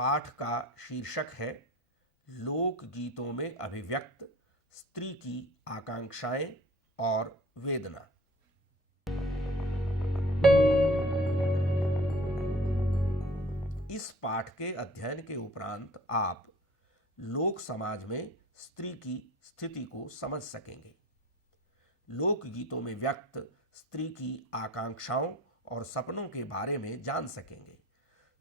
पाठ का शीर्षक है लोकगीतों में अभिव्यक्त स्त्री की आकांक्षाएं और वेदना। इस पाठ के अध्ययन के उपरांत आप लोक समाज में स्त्री की स्थिति को समझ सकेंगे। लोकगीतों में व्यक्त स्त्री की आकांक्षाओं और सपनों के बारे में जान सकेंगे।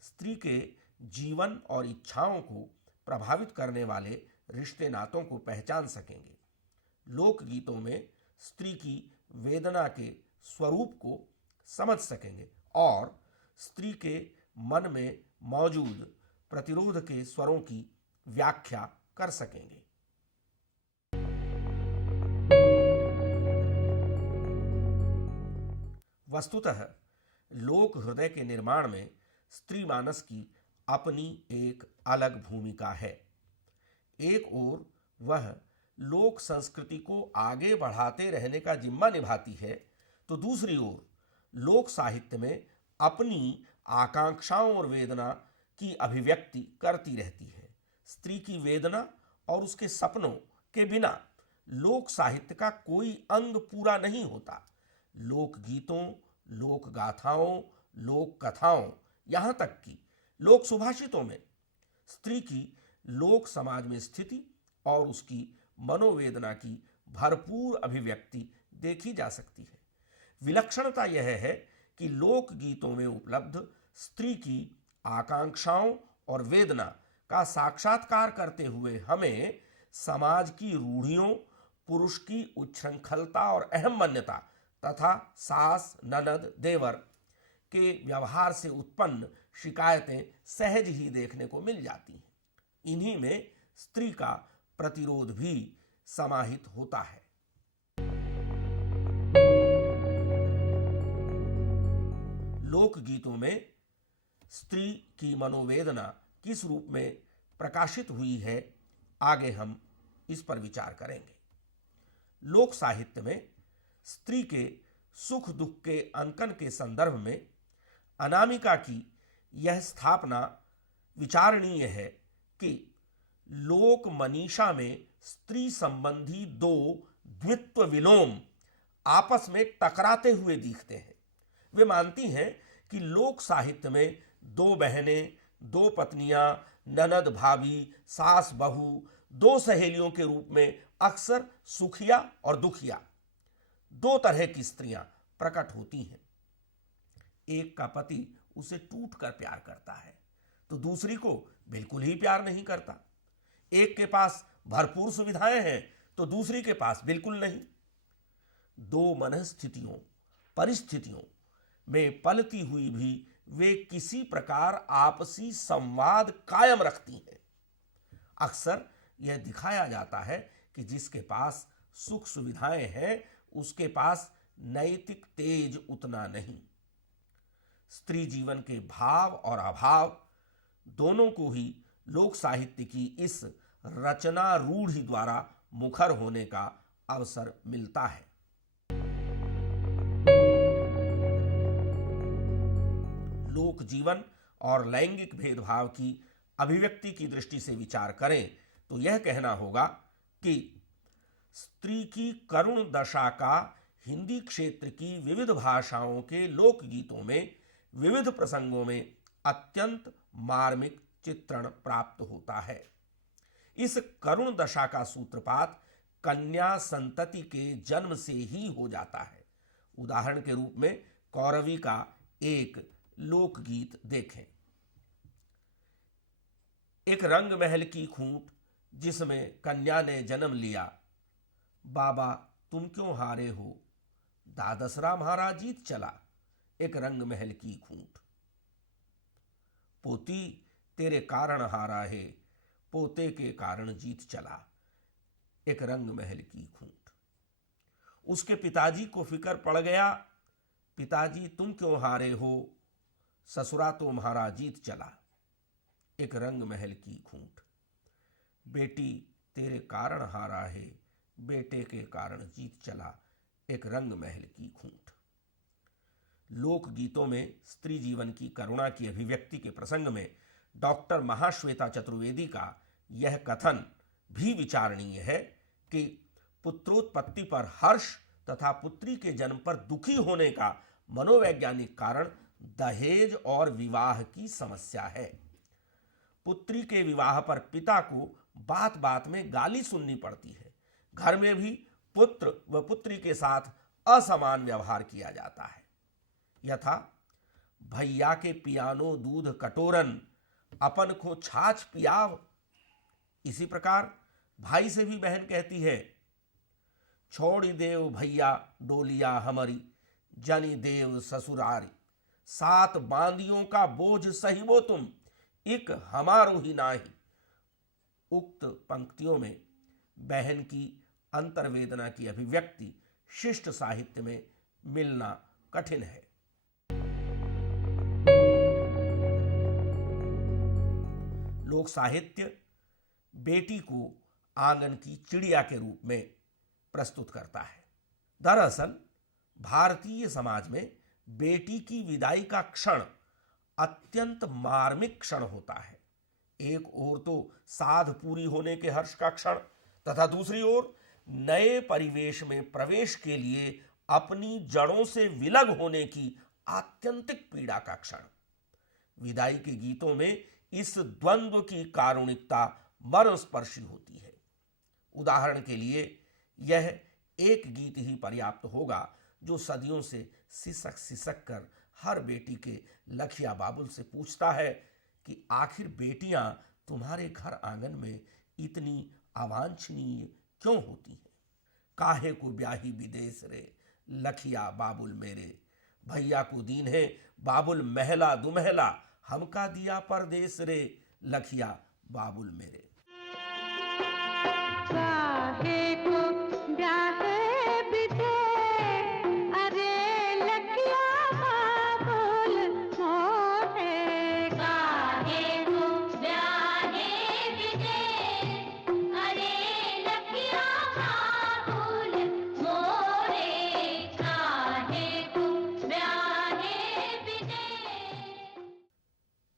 स्त्री के जीवन और इच्छाओं को प्रभावित करने वाले रिश्ते नातों को पहचान सकेंगे। लोकगीतों में स्त्री की वेदना के स्वरूप को समझ सकेंगे और स्त्री के मन में मौजूद प्रतिरोध के स्वरों की व्याख्या कर सकेंगे। वस्तुतः लोक हृदय के निर्माण में स्त्री मानस की अपनी एक अलग भूमिका है। एक ओर वह लोक संस्कृति को आगे बढ़ाते रहने का जिम्मा निभाती है, तो दूसरी ओर लोक साहित्य में अपनी आकांक्षाओं और वेदना की अभिव्यक्ति करती रहती है। स्त्री की वेदना और उसके सपनों के बिना लोक साहित्य का कोई अंग पूरा नहीं होता। लोकगीतों, लोक गाथाओं, लोक कथाओं, यहाँ तक कि लोक सुभाषितों में स्त्री की लोक समाज में स्थिति और उसकी मनोवेदना की भरपूर अभिव्यक्ति देखी जा सकती है। विलक्षणता यह है कि लोकगीतों में उपलब्ध स्त्री की आकांक्षाओं और वेदना का साक्षात्कार करते हुए हमें समाज की रूढ़ियों, पुरुष की उच्छृंखलता और अहम मान्यता तथा सास, ननद, देवर के व्यवहार से उत्पन्न शिकायतें सहज ही देखने को मिल जाती हैं। इन्हीं में स्त्री का प्रतिरोध भी समाहित होता है। लोकगीतों में स्त्री की मनोवेदना किस रूप में प्रकाशित हुई है, आगे हम इस पर विचार करेंगे। लोक साहित्य में स्त्री के सुख दुख के अंकन के संदर्भ में अनामिका की यह स्थापना विचारणीय है कि लोक मनीषा में स्त्री संबंधी दो द्वित्व विलोम आपस में टकराते हुए दिखते हैं। वे मानती हैं कि लोक साहित्य में दो बहनें, दो पत्नियां, ननद भाभी, सास बहू, दो सहेलियों के रूप में अक्सर सुखिया और दुखिया दो तरह की स्त्रियां प्रकट होती हैं। एक का पति उसे टूट कर प्यार करता है तो दूसरी को बिल्कुल ही प्यार नहीं करता। एक के पास भरपूर सुविधाएं हैं तो दूसरी के पास बिल्कुल नहीं। दो मनस्थितियों, परिस्थितियों में पलती हुई भी वे किसी प्रकार आपसी संवाद कायम रखती हैं। अक्सर यह दिखाया जाता है कि जिसके पास सुख सुविधाएं हैं उसके पास नैतिक तेज उतना नहीं। स्त्री जीवन के भाव और अभाव दोनों को ही लोक साहित्य की इस रचना रूढ़ि द्वारा मुखर होने का अवसर मिलता है। लोक जीवन और लैंगिक भेदभाव की अभिव्यक्ति की दृष्टि से विचार करें तो यह कहना होगा कि स्त्री की करुण दशा का हिंदी क्षेत्र की विविध भाषाओं के लोकगीतों में विविध प्रसंगों में अत्यंत मार्मिक चित्रण प्राप्त होता है। इस करुण दशा का सूत्रपात कन्या संतति के जन्म से ही हो जाता है। उदाहरण के रूप में कौरवी का एक लोकगीत देखें। एक रंग महल की खूंट जिसमें कन्या ने जन्म लिया, बाबा तुम क्यों हारे हो, दादसरा म्हारा जीत चला, एक रंग महल की खूंट। पोती तेरे कारण हारा है, पोते के कारण जीत चला, एक रंग महल की खूंट। उसके पिताजी को फिक्र पड़ गया, पिताजी तुम क्यों हारे हो, ससुरा तुम्हारा जीत चला, एक रंग महल की खूंट। बेटी तेरे कारण हारा है, बेटे के कारण जीत चला, एक रंग महल की खूंट। लोक गीतों में स्त्री जीवन की करुणा की अभिव्यक्ति के प्रसंग में डॉक्टर महाश्वेता चतुर्वेदी का यह कथन भी विचारणीय है कि पुत्रोत्पत्ति पर हर्ष तथा पुत्री के जन्म पर दुखी होने का मनोवैज्ञानिक कारण दहेज और विवाह की समस्या है। पुत्री के विवाह पर पिता को बात बात में गाली सुननी पड़ती है। घर में भी पुत्र व पुत्री के साथ असमान व्यवहार किया जाता है। यथा भैया के पियानो दूध कटोरन, अपन को छाछ पियाव। इसी प्रकार भाई से भी बहन कहती है, छोड़ी देव भैया डोलिया हमारी, जनी देव ससुरारी, सात बांदियों का बोझ सहिबो तुम, एक हमारो ही नाही। उक्त पंक्तियों में बहन की अंतर्वेदना की अभिव्यक्ति शिष्ट साहित्य में मिलना कठिन है। लोक साहित्य बेटी को आंगन की चिड़िया के रूप में प्रस्तुत करता है। दरअसल भारतीय समाज में बेटी की विदाई का क्षण अत्यंत मार्मिक क्षण होता है। एक ओर तो साध पूरी होने के हर्ष का क्षण तथा दूसरी ओर नए परिवेश में प्रवेश के लिए अपनी जड़ों से विलग होने की आत्यंतिक पीड़ा का क्षण। विदाई के गीतों में इस द्वंद्व की कारुणिकता मर्मस्पर्शी होती है। उदाहरण के लिए यह एक गीत ही पर्याप्त होगा जो सदियों से सिसक सिसक कर हर बेटी के लखिया बाबुल से पूछता है कि आखिर बेटियां तुम्हारे घर आंगन में इतनी अवांछनीय क्यों होती हैं। काहे को ब्याही विदेश रे लखिया बाबुल मेरे, भैया को दीन है बाबुल महला दुमहला, हमका दिया परदेश रे लखिया बाबुल मेरे। काहे को ब्याहे विदेश, अरे लखिया बाबुल मोरे। काहे को ब्याहे विदेश, अरे लखिया बाबुल मोरे। काहे को ब्याहे विदेश।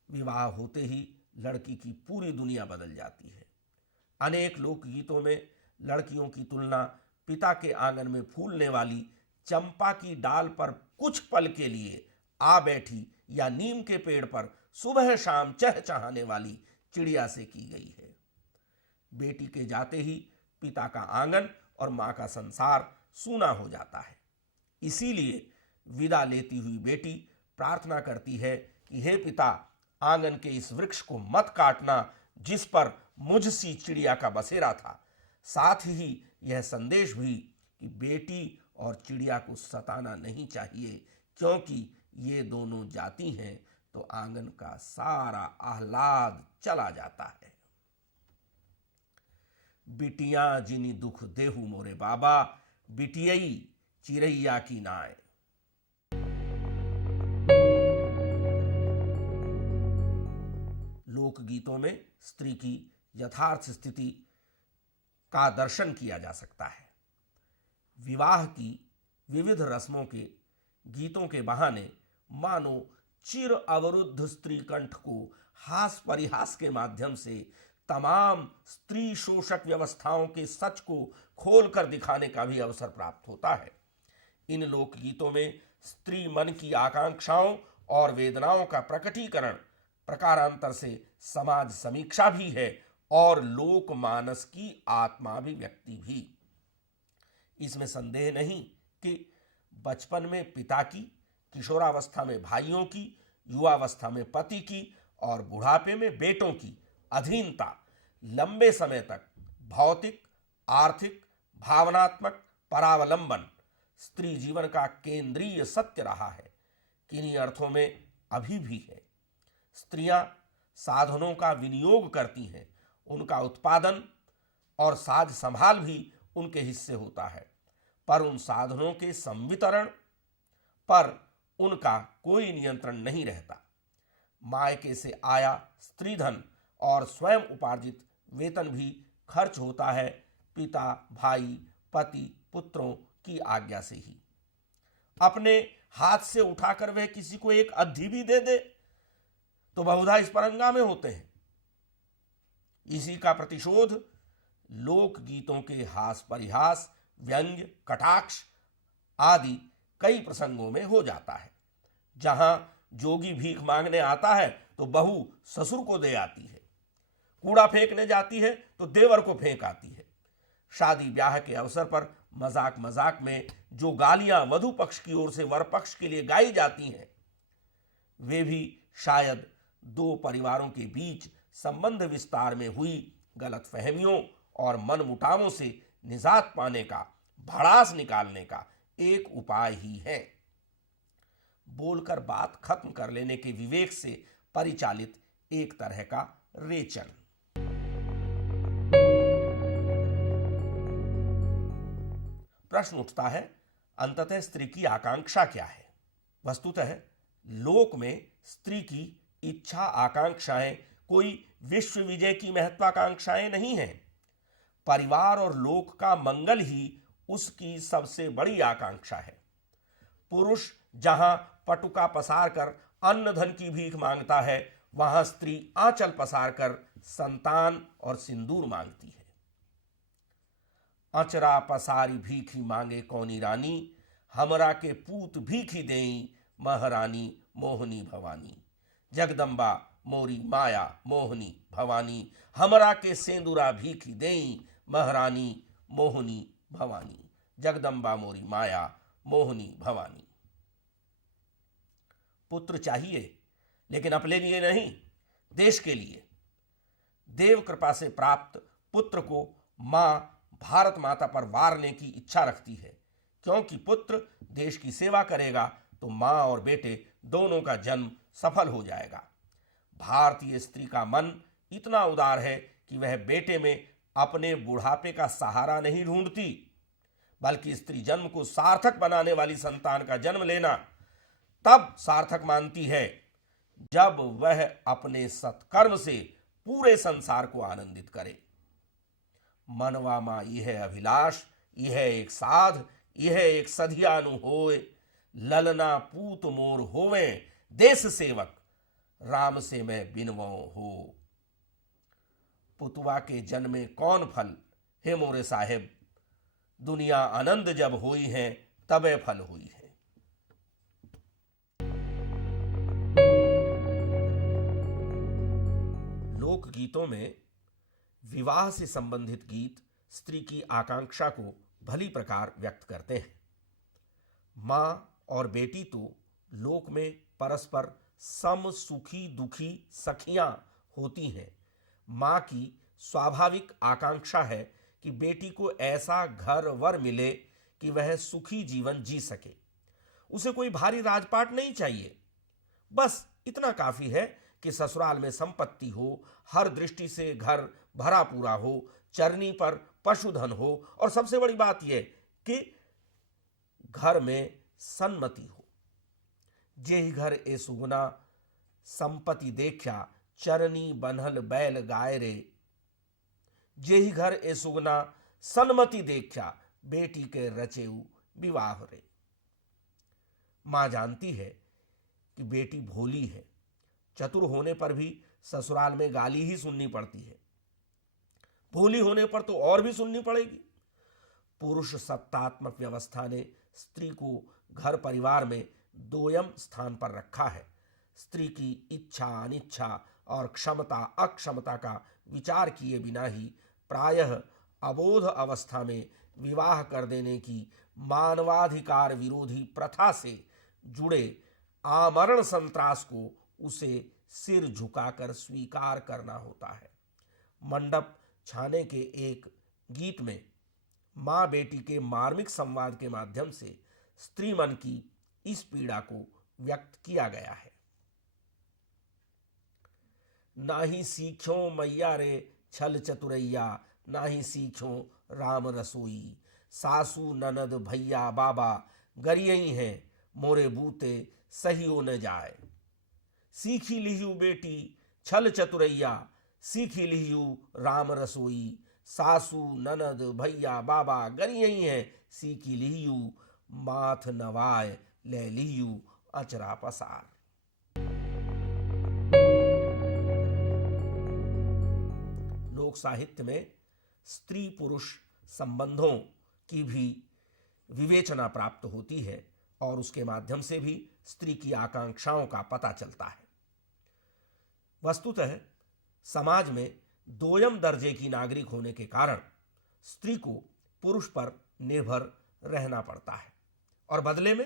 विवाह होते ही लड़की की पूरी दुनिया बदल जाती है। अनेक लोकगीतों में लड़कियों की तुलना पिता के आंगन में फूलने वाली चंपा की डाल पर कुछ पल के लिए आ बैठी या नीम के पेड़ पर सुबह शाम चहचहाने वाली चिड़िया से की गई है। बेटी के जाते ही पिता का आंगन और मां का संसार सूना हो जाता है। इसीलिए विदा लेती हुई बेटी प्रार्थना करती है कि हे पिता, आंगन के इस वृक्ष को मत काटना जिस पर मुझसी चिड़िया का बसेरा था। साथ ही यह संदेश भी कि बेटी और चिड़िया को सताना नहीं चाहिए, क्योंकि ये दोनों जाती हैं तो आंगन का सारा आह्लाद चला जाता है। बिटियां जिनी दुख देहु मोरे बाबा, बिटियई चिरैया की नाय। लोकगीतों में स्त्री की यथार्थ स्थिति का दर्शन किया जा सकता है। विवाह की विविध रस्मों के गीतों के बहाने मानो चिर अवरुद्ध स्त्री कंठ को हास परिहास के माध्यम से तमाम स्त्री शोषक व्यवस्थाओं के सच को खोलकर दिखाने का भी अवसर प्राप्त होता है। इन लोकगीतों में स्त्री मन की आकांक्षाओं और वेदनाओं का प्रकटीकरण, प्रकारांतर से समाज समीक्षा भी है और लोक मानस की आत्माभिव्यक्ति भी। इसमें संदेह नहीं कि बचपन में पिता की, किशोरावस्था में भाइयों की, युवावस्था में पति की और बुढ़ापे में बेटों की अधीनता लंबे समय तक भौतिक, आर्थिक, भावनात्मक परावलंबन स्त्री जीवन का केंद्रीय सत्य रहा है। किन्हीं अर्थों में अभी भी है। स्त्रियां साधनों का विनियोग करती हैं, उनका उत्पादन और साज संभाल भी उनके हिस्से होता है, पर उन साधनों के संवितरण पर उनका कोई नियंत्रण नहीं रहता। मायके से आया स्त्रीधन और स्वयं उपार्जित वेतन भी खर्च होता है पिता, भाई, पति, पुत्रों की आज्ञा से ही। अपने हाथ से उठाकर वह किसी को एक अद्धी भी दे दे तो बहुधा इस पर हंगामे होते हैं। इसी का प्रतिशोध लोकगीतों के हास परिहास, व्यंग्य, कटाक्ष आदि कई प्रसंगों में हो जाता है। जहां जोगी भीख मांगने आता है तो बहू ससुर को दे आती है, कूड़ा फेंकने जाती है तो देवर को फेंक आती है। शादी ब्याह के अवसर पर मजाक मजाक में जो गालियां वधु पक्ष की ओर से वर पक्ष के लिए गाई जाती हैं, वे भी शायद दो परिवारों के बीच संबंध विस्तार में हुई गलतफहमियों और मनमुटावों से निजात पाने का, भड़ास निकालने का एक उपाय ही है। बोलकर बात खत्म कर लेने के विवेक से परिचालित एक तरह का रेचन। प्रश्न उठता है, अंततः स्त्री की आकांक्षा क्या है? वस्तुतः लोक में स्त्री की इच्छा आकांक्षाएं कोई विश्व विजय की महत्वाकांक्षाएं नहीं हैं। परिवार और लोक का मंगल ही उसकी सबसे बड़ी आकांक्षा है। पुरुष जहां पटुका पसार कर अन्न धन की भीख मांगता है, वहां स्त्री आंचल पसार कर संतान और सिंदूर मांगती है। अचरा पसारी भीखी मांगे कौनी रानी, हमरा के पूत भीखी देई महारानी मोहनी भवानी। जगदम्बा मोरी माया मोहनी भवानी, हमरा के सेंदुरा भीखी देई महारानी मोहनी भवानी। जगदम्बा मोरी माया मोहनी भवानी। पुत्र चाहिए, लेकिन अपने लिए नहीं, देश के लिए। देव कृपा से प्राप्त पुत्र को मां भारत माता पर वारने की इच्छा रखती है, क्योंकि पुत्र देश की सेवा करेगा तो मां और बेटे दोनों का जन्म सफल हो जाएगा। भारतीय स्त्री का मन इतना उदार है कि वह बेटे में अपने बुढ़ापे का सहारा नहीं ढूंढती, बल्कि स्त्री जन्म को सार्थक बनाने वाली संतान का जन्म लेना तब सार्थक मानती है जब वह अपने सत्कर्म से पूरे संसार को आनंदित करे। मनवा मां यह अभिलाष, यह एक साध, यह एक सधियानु होए। ललना पूत मोर होवे, देश सेवक राम से मैं बिनवो हो। पुतवा के जन्मे कौन फल, हे मोरे साहेब, दुनिया आनंद जब हुई है तबे फल हुई है। लोकगीतों में विवाह से संबंधित गीत स्त्री की आकांक्षा को भली प्रकार व्यक्त करते हैं। मां और बेटी तो लोक में परस्पर सम सुखी दुखी सखियां होती हैं। मां की स्वाभाविक आकांक्षा है कि बेटी को ऐसा घर वर मिले कि वह सुखी जीवन जी सके। उसे कोई भारी राजपाट नहीं चाहिए, बस इतना काफी है कि ससुराल में संपत्ति हो, हर दृष्टि से घर भरा पूरा हो, चरनी पर पशुधन हो, और सबसे बड़ी बात यह कि घर में सन्मति हो। जेहि घर ए सुगुना संपत्ति देखा, चरनी बनहल बैल गाय रे। जेहि घर ए सुगुना सन्मति देखा, बेटी के रचेऊ विवाह रे। मां जानती है कि बेटी भोली है, चतुर होने पर भी ससुराल में गाली ही सुननी पड़ती है, भोली होने पर तो और भी सुननी पड़ेगी। पुरुष सत्तात्मक व्यवस्था ने स्त्री को घर परिवार में दोयम स्थान पर रखा है। स्त्री की इच्छा अनिच्छा और क्षमता अक्षमता का विचार किए बिना ही प्रायः अबोध अवस्था में विवाह कर देने की मानवाधिकार विरोधी प्रथा से जुड़े आमरण संत्रास को उसे सिर झुकाकर स्वीकार करना होता है। मंडप छाने के एक गीत में मां बेटी के मार्मिक संवाद के माध्यम से स्त्री मन की इस पीड़ा को व्यक्त किया गया है। नाही सीख्यो मैया रे छल चतुरैया, नाही सीख्यो राम रसोई। सासू ननद भैया बाबा गरियई हैं, मोरे बूते सहियो न जाए। सीखी लिहू बेटी छल चतुरैया, सीखी लिहू राम रसोई। सासू ननद भैया बाबा गरियई हैं, सीखी लिहू माथ नवाय ले लिहू अचरा पसार। लोक साहित्य में स्त्री पुरुष संबंधों की भी विवेचना प्राप्त होती है और उसके माध्यम से भी स्त्री की आकांक्षाओं का पता चलता है। वस्तुतः समाज में दोयम दर्जे की नागरिक होने के कारण स्त्री को पुरुष पर निर्भर रहना पड़ता है और बदले में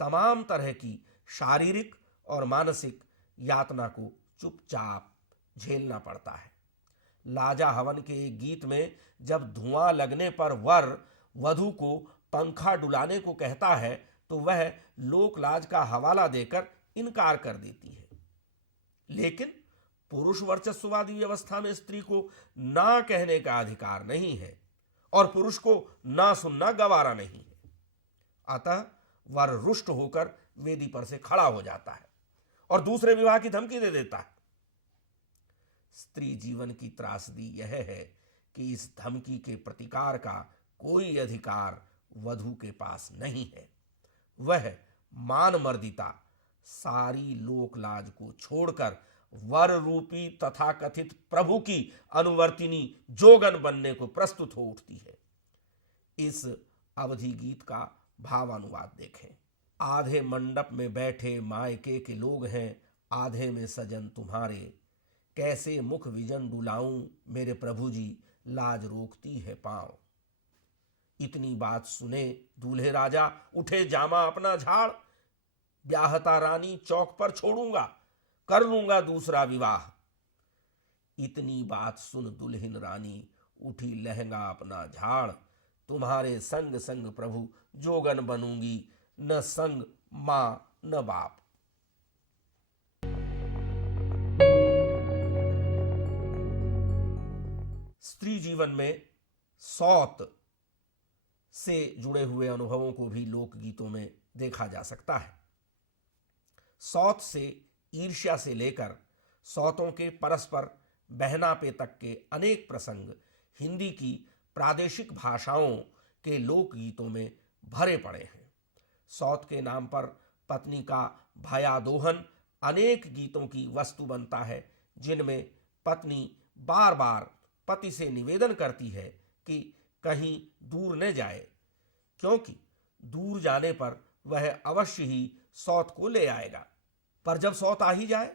तमाम तरह की शारीरिक और मानसिक यातना को चुपचाप झेलना पड़ता है। लाजा हवन के एक गीत में जब धुआं लगने पर वर वधू को पंखा डुलाने को कहता है तो वह लोकलाज का हवाला देकर इनकार कर देती है, लेकिन पुरुष वर्चस्ववादी व्यवस्था में स्त्री को ना कहने का अधिकार नहीं है और पुरुष को ना सुनना गवारा नहीं है। अतः वर रुष्ट होकर वेदी पर से खड़ा हो जाता है और दूसरे विवाह की धमकी दे देता है। स्त्री जीवन की त्रासदी यह है कि इस धमकी के प्रतिकार का कोई अधिकार वधू के पास नहीं है। वह मानमर्दिता सारी लोकलाज को छोड़कर वर रूपी तथाकथित प्रभु की अनुवर्तिनी जोगन बनने को प्रस्तुत हो उठती है। इस अवधि गीत का भावानुवाद देखें। आधे मंडप में बैठे मायके के लोग हैं, आधे में सजन तुम्हारे, कैसे मुख विजन डुलाऊं मेरे प्रभु जी, लाज रोकती है पांव। इतनी बात सुने दूल्हे राजा उठे जामा अपना झाड़, ब्याहता रानी चौक पर छोड़ूंगा, कर लूंगा दूसरा विवाह। इतनी बात सुन दुल्हन रानी उठी लहंगा अपना झाड़, तुम्हारे संग संग प्रभु जोगन बनूंगी, न संग मां न बाप। स्त्री जीवन में सौत से जुड़े हुए अनुभवों को भी लोकगीतों में देखा जा सकता है। सौत से ईर्ष्या से लेकर सौतों के परस्पर बहनापे तक के अनेक प्रसंग हिंदी की प्रादेशिक भाषाओं के लोकगीतों में भरे पड़े हैं। सौत के नाम पर पत्नी का भयादोहन अनेक गीतों की वस्तु बनता है, जिनमें पत्नी बार बार पति से निवेदन करती है कि कहीं दूर न जाए, क्योंकि दूर जाने पर वह अवश्य ही सौत को ले आएगा। पर जब सौत आ ही जाए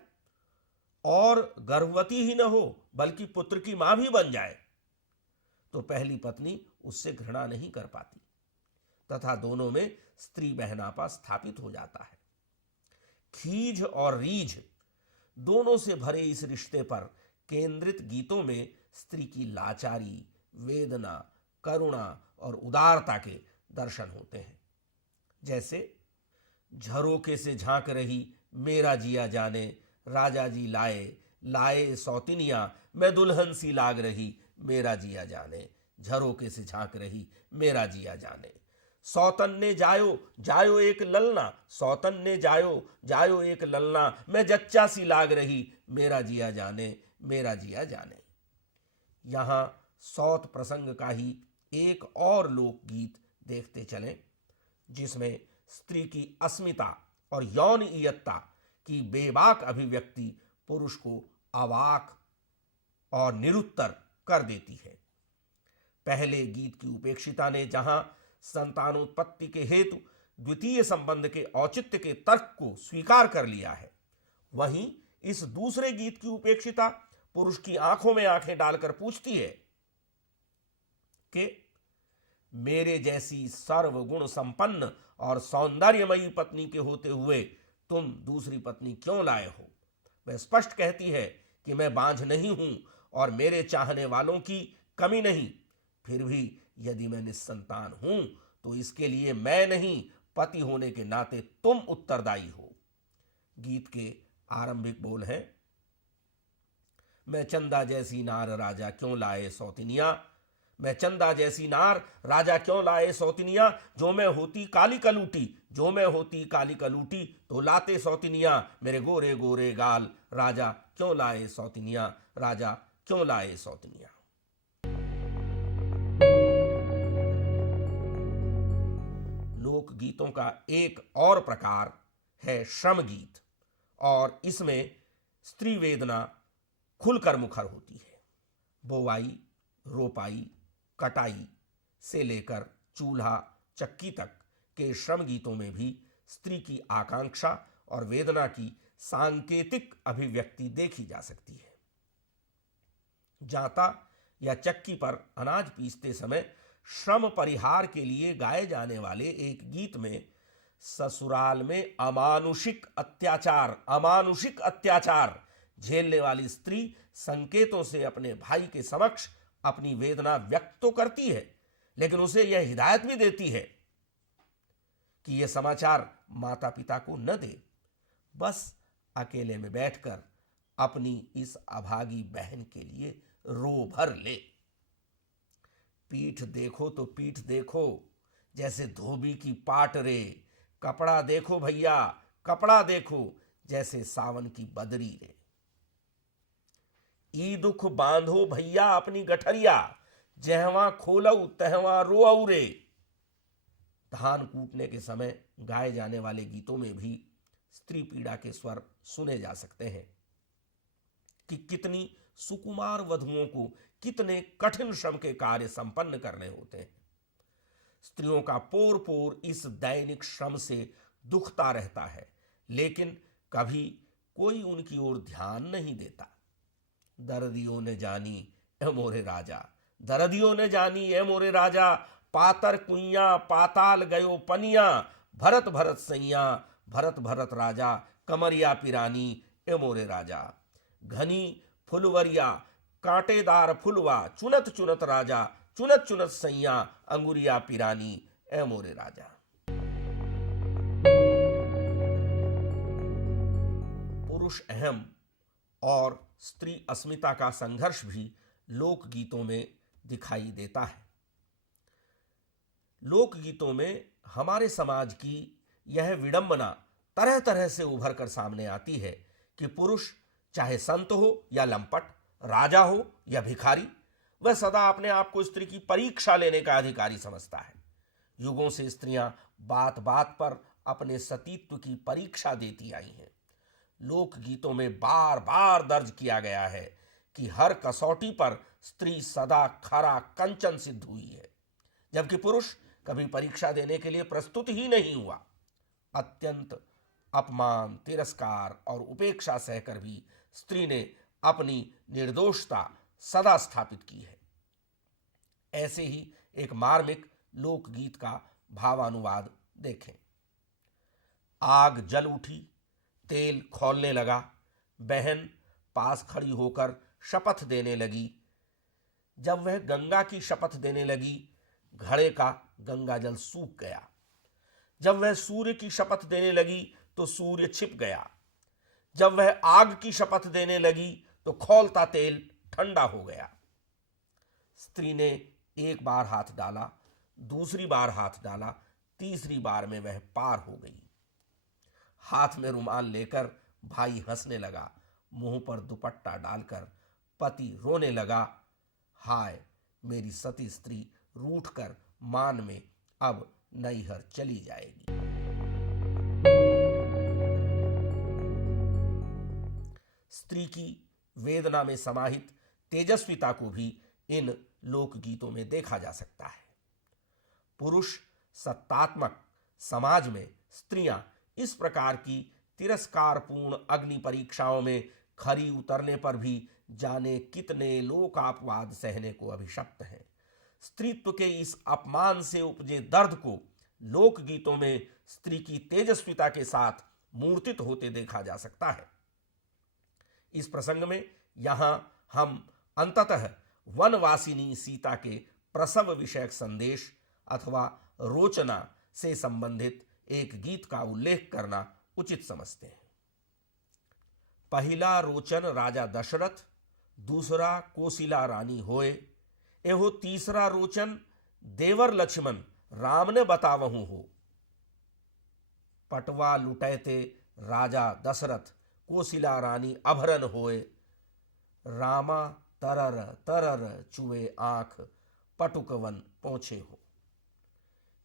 और गर्भवती ही न हो बल्कि पुत्र की मां भी बन जाए तो पहली पत्नी उससे घृणा नहीं कर पाती तथा दोनों में स्त्री बहनापा स्थापित हो जाता है। खीज और रीझ दोनों से भरे इस रिश्ते पर केंद्रित गीतों में स्त्री की लाचारी, वेदना, करुणा और उदारता के दर्शन होते हैं। जैसे झरोके से झांक रही मेरा जिया जाने, राजा जी लाए लाए सौतिनिया, मैं दुल्हन सी लाग रही मेरा जिया जाने। झरोके से झांक रही मेरा जिया जाने। सौतन ने जायो जायो एक ललना, सौतन ने जायो जायो एक ललना, मैं जच्चा सी लाग रही मेरा जिया जाने, मेरा जिया जाने। यहां सौत प्रसंग का ही एक और लोकगीत देखते चलें, जिसमें स्त्री की अस्मिता और यौन इयत्ता की बेबाक अभिव्यक्ति पुरुष को अवाक और निरुत्तर कर देती है। पहले गीत की उपेक्षिता ने जहां संतानोत्पत्ति के हेतु द्वितीय संबंध के औचित्य के तर्क को स्वीकार कर लिया है, वहीं इस दूसरे गीत की उपेक्षिता पुरुष की आंखों में आंखें डालकर पूछती है कि मेरे जैसी सर्वगुण संपन्न और सौंदर्यमयी पत्नी के होते हुए तुम दूसरी पत्नी क्यों लाए हो। वह स्पष्ट कहती है कि मैं बांझ नहीं हूं और मेरे चाहने वालों की कमी नहीं, फिर भी यदि मैं निस्संतान हूं तो इसके लिए मैं नहीं, पति होने के नाते तुम उत्तरदायी हो। गीत के आरंभिक बोल हैं, मैं चंदा जैसी नार राजा क्यों लाए सौतिनिया, मैं चंदा जैसी नार राजा क्यों लाए सौतिनिया, जो मैं होती काली कलूटी, जो मैं होती काली कलूटी तो लाते सौतिनिया, मेरे गोरे गोरे गाल राजा क्यों लाए सौतिनिया, राजा क्यों लाए सौतिनिया। लोक गीतों का एक और प्रकार है श्रम गीत, और इसमें स्त्री वेदना खुलकर मुखर होती है। बोवाई, रोपाई, कटाई से लेकर चूल्हा चक्की तक के श्रम गीतों में भी स्त्री की आकांक्षा और वेदना की सांकेतिक अभिव्यक्ति देखी जा सकती है। जांता या चक्की पर अनाज पीसते समय श्रम परिहार के लिए गाए जाने वाले एक गीत में ससुराल में अमानुषिक अत्याचार झेलने वाली स्त्री संकेतों से अपने भाई के समक्ष अपनी वेदना व्यक्त तो करती है, लेकिन उसे यह हिदायत भी देती है कि यह समाचार माता पिता को न दे, बस अकेले में बैठकर अपनी इस अभागी बहन के लिए रो भर ले। पीठ देखो तो पीठ देखो, जैसे धोबी की पाट रे। कपड़ा देखो भैया, कपड़ा देखो, जैसे सावन की बदरी रे। ई दुख बांधो भैया अपनी गठरिया, जहवा खोलऊ तहवा रोऊ रे। धान कूटने के समय गाए जाने वाले गीतों में भी स्त्री पीड़ा के स्वर सुने जा सकते हैं कि कितनी सुकुमार वधुओं को कितने कठिन श्रम के कार्य संपन्न करने होते हैं। स्त्रियों का पोर पोर इस दैनिक श्रम से दुखता रहता है, लेकिन कभी कोई उनकी ओर ध्यान नहीं देता। दर्दियों ने जानी ए मोरे राजा, दर्दियों ने जानी ए मोरे राजा, पातर कुइया पाताल गयो पनिया, भरत भरत सैया भरत भरत राजा, कमरिया पिरानी ए मोरे राजा। घनी फुलवरिया कांटेदार फुलवा, चुनत चुनत राजा, चुनत चुनत सैया, अंगुरिया पिरानी ए मोरे राजा। पुरुष अहम और स्त्री अस्मिता का संघर्ष भी लोकगीतों में दिखाई देता है। लोकगीतों में हमारे समाज की यह विडंबना तरह तरह से उभर कर सामने आती है कि पुरुष चाहे संत हो या लंपट, राजा हो या भिखारी, वह सदा अपने आप को स्त्री की परीक्षा लेने का अधिकारी समझता है। युगों से स्त्रियां बात बात पर अपने सतीत्व की परीक्षा देती आई हैं। लोकगीतों में बार बार दर्ज किया गया है कि हर कसौटी पर स्त्री सदा खरा कंचन सिद्ध हुई है, जबकि पुरुष कभी परीक्षा देने के लिए प्रस्तुत ही नहीं हुआ। अत्यंत अपमान, तिरस्कार और उपेक्षा सहकर भी स्त्री ने अपनी निर्दोषता सदा स्थापित की है। ऐसे ही एक मार्मिक लोकगीत का भावानुवाद देखें। आग जल उठी, तेल खौलने लगा, बहन पास खड़ी होकर शपथ देने लगी। जब वह गंगा की शपथ देने लगी, घड़े का गंगा जल सूख गया। जब वह सूर्य की शपथ देने लगी तो सूर्य छिप गया। जब वह आग की शपथ देने लगी तो खौलता तेल ठंडा हो गया। स्त्री ने एक बार हाथ डाला, दूसरी बार हाथ डाला, तीसरी बार में वह पार हो गई। हाथ में रुमाल लेकर भाई हंसने लगा, मुंह पर दुपट्टा डालकर पति रोने लगा। हाय मेरी सती स्त्री रूठकर मान में अब नैहर चली जाएगी। स्त्री की वेदना में समाहित तेजस्विता को भी इन लोकगीतों में देखा जा सकता है। पुरुष सत्तात्मक समाज में स्त्रियां इस प्रकार की तिरस्कारपूर्ण अग्नि परीक्षाओं में खरी उतरने पर भी जाने कितने लोकापवाद सहने को अभिशप्त हैं। स्त्रीत्व के इस अपमान से उपजे दर्द को लोकगीतों में स्त्री की तेजस्विता के साथ मूर्तित होते देखा जा सकता है। इस प्रसंग में यहां हम अंततः वनवासिनी सीता के प्रसव विषयक संदेश अथवा रोचना से संबंधित एक गीत का उल्लेख करना उचित समझते हैं। पहला रोचन राजा दशरथ, दूसरा कोसिला रानी होए, एहो तीसरा रोचन देवर लक्ष्मण राम ने बतावहु हो। पटवा लुटैते राजा दशरथ, कोसिला रानी अभरन होए, रामा तरर तरर चुए आंख, पटुकवन पहुंचे हो।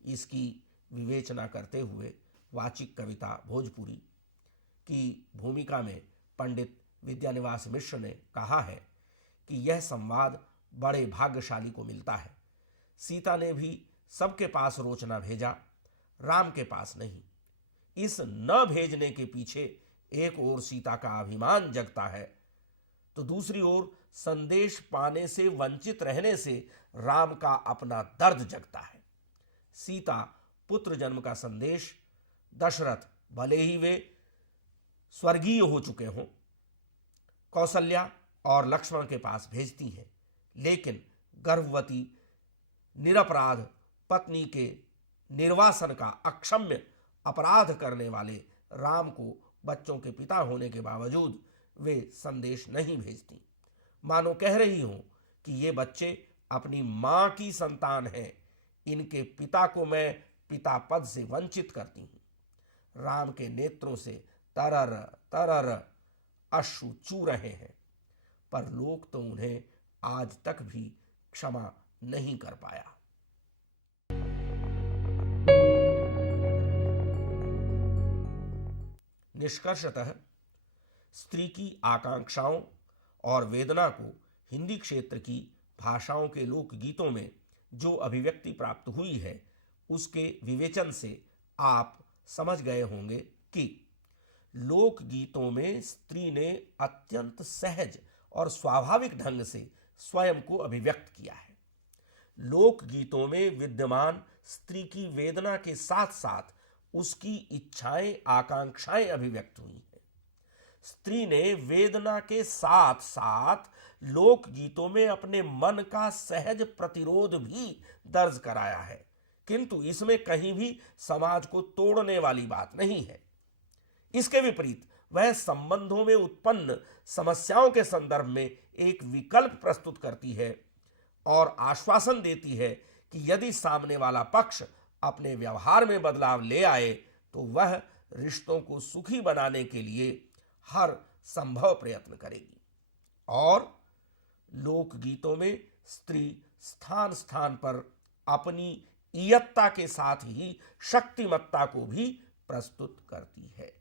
इसकी विवेचना करते हुए वाचिक कविता भोजपुरी की भूमिका में पंडित विद्यानिवास मिश्र ने कहा है कि यह संवाद बड़े भाग्यशाली को मिलता है। सीता ने भी सबके पास रोचना भेजा, राम के पास नहीं। इस न भेजने के पीछे एक ओर सीता का अभिमान जगता है, तो दूसरी ओर संदेश पाने से वंचित रहने से राम का अपना दर्द जगता है। सीता पुत्र जन्म का संदेश दशरथ, भले ही वे स्वर्गीय हो चुके हों, कौशल्या और लक्ष्मण के पास भेजती हैं, लेकिन गर्भवती निरपराध पत्नी के निर्वासन का अक्षम्य अपराध करने वाले राम को बच्चों के पिता होने के बावजूद वे संदेश नहीं भेजती, मानो कह रही हों कि ये बच्चे अपनी मां की संतान हैं, इनके पिता को मैं पिता पद से वंचित करती हूं। राम के नेत्रों से तरर तरर अश्रु चू रहे हैं, पर लोग तो उन्हें आज तक भी क्षमा नहीं कर पाया। निष्कर्षतः स्त्री की आकांक्षाओं और वेदना को हिंदी क्षेत्र की भाषाओं के लोकगीतों में जो अभिव्यक्ति प्राप्त हुई है, उसके विवेचन से आप समझ गए होंगे कि लोकगीतों में स्त्री ने अत्यंत सहज और स्वाभाविक ढंग से स्वयं को अभिव्यक्त किया है। लोकगीतों में विद्यमान स्त्री की वेदना के साथ साथ उसकी इच्छाएं, आकांक्षाएं अभिव्यक्त हुई हैं। स्त्री ने वेदना के साथ साथ लोकगीतों में अपने मन का सहज प्रतिरोध भी दर्ज कराया है, किंतु इसमें कहीं भी समाज को तोड़ने वाली बात नहीं है। इसके विपरीत वह संबंधों में उत्पन्न समस्याओं के संदर्भ में एक विकल्प प्रस्तुत करती है और आश्वासन देती है कि यदि सामने वाला पक्ष अपने व्यवहार में बदलाव ले आए तो वह रिश्तों को सुखी बनाने के लिए हर संभव प्रयत्न करेगी। और लोकगीतों में स्त्री स्थान स्थान पर अपनी इयत्ता के साथ ही शक्तिमत्ता को भी प्रस्तुत करती है।